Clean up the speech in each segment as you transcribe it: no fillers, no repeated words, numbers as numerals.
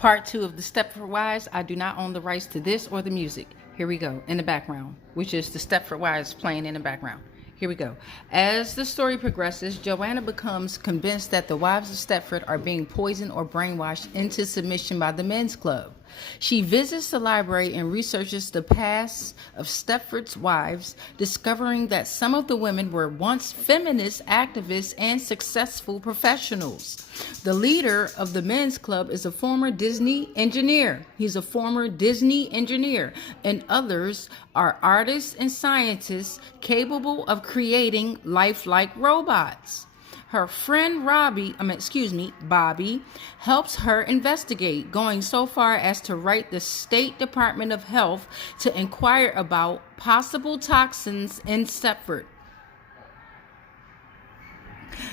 Part 2 of the Stepford Wives. I do not own the rights to this or the music. Here we go, in the background, which is the Stepford Wives playing in the background. Here we go. As the story progresses, Joanna becomes convinced that the wives of Stepford are being poisoned or brainwashed into submission by the men's club. She visits the library and researches the past of Stepford's wives, discovering that some of the women were once feminist activists and successful professionals. The leader of the men's club is a former Disney engineer. He's a former Disney engineer, and others are artists and scientists capable of creating lifelike robots. Her friend Bobby helps her investigate, going so far as to write the State Department of Health to inquire about possible toxins in Stepford.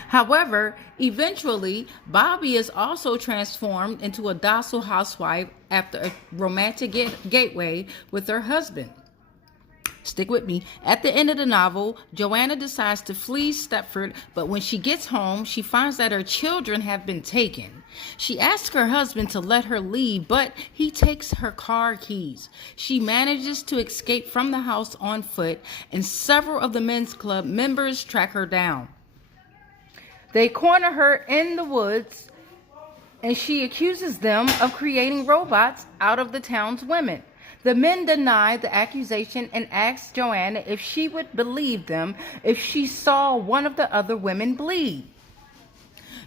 However, eventually, Bobby is also transformed into a docile housewife after a romantic gateway with her husband. Stick with me. At the end of the novel, Joanna decides to flee Stepford, but when she gets home, she finds that her children have been taken. She asks her husband to let her leave, but he takes her car keys. She manages to escape from the house on foot, and several of the men's club members track her down. They corner her in the woods, and she accuses them of creating robots out of the town's women. The men deny the accusation and ask Joanna if she would believe them if she saw one of the other women bleed.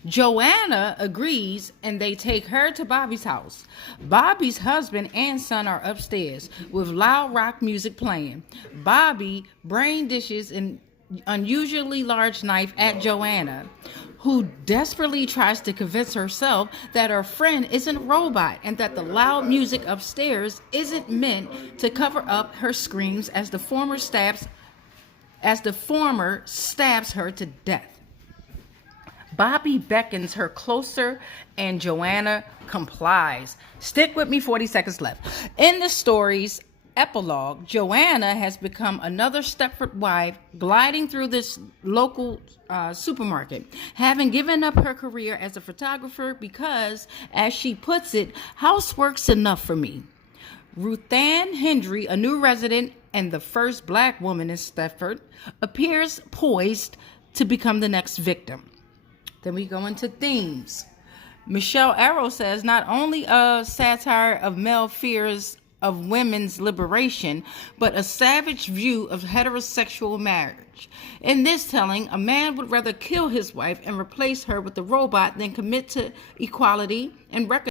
Joanna agrees, and they take her to Bobby's house. Bobby's husband and son are upstairs with loud rock music playing. Bobby brandishes an unusually large knife at Joanna, who desperately tries to convince herself that her friend isn't a robot and that the loud music upstairs isn't meant to cover up her screams as the former stabs her to death. Bobby beckons her closer and Joanna complies. Stick with me, 40 seconds left. In the story's epilogue, Joanna has become another Stepford wife, gliding through this local supermarket, having given up her career as a photographer because, as she puts it, housework's enough for me. Ruth Ann Hendry, a new resident and the first black woman in Stepford, appears poised to become the next victim. Then we go into themes. Michelle Arrow says, not only a satire of male fears of women's liberation, but a savage view of heterosexual marriage. In this telling, a man would rather kill his wife and replace her with a robot than commit to equality and recognize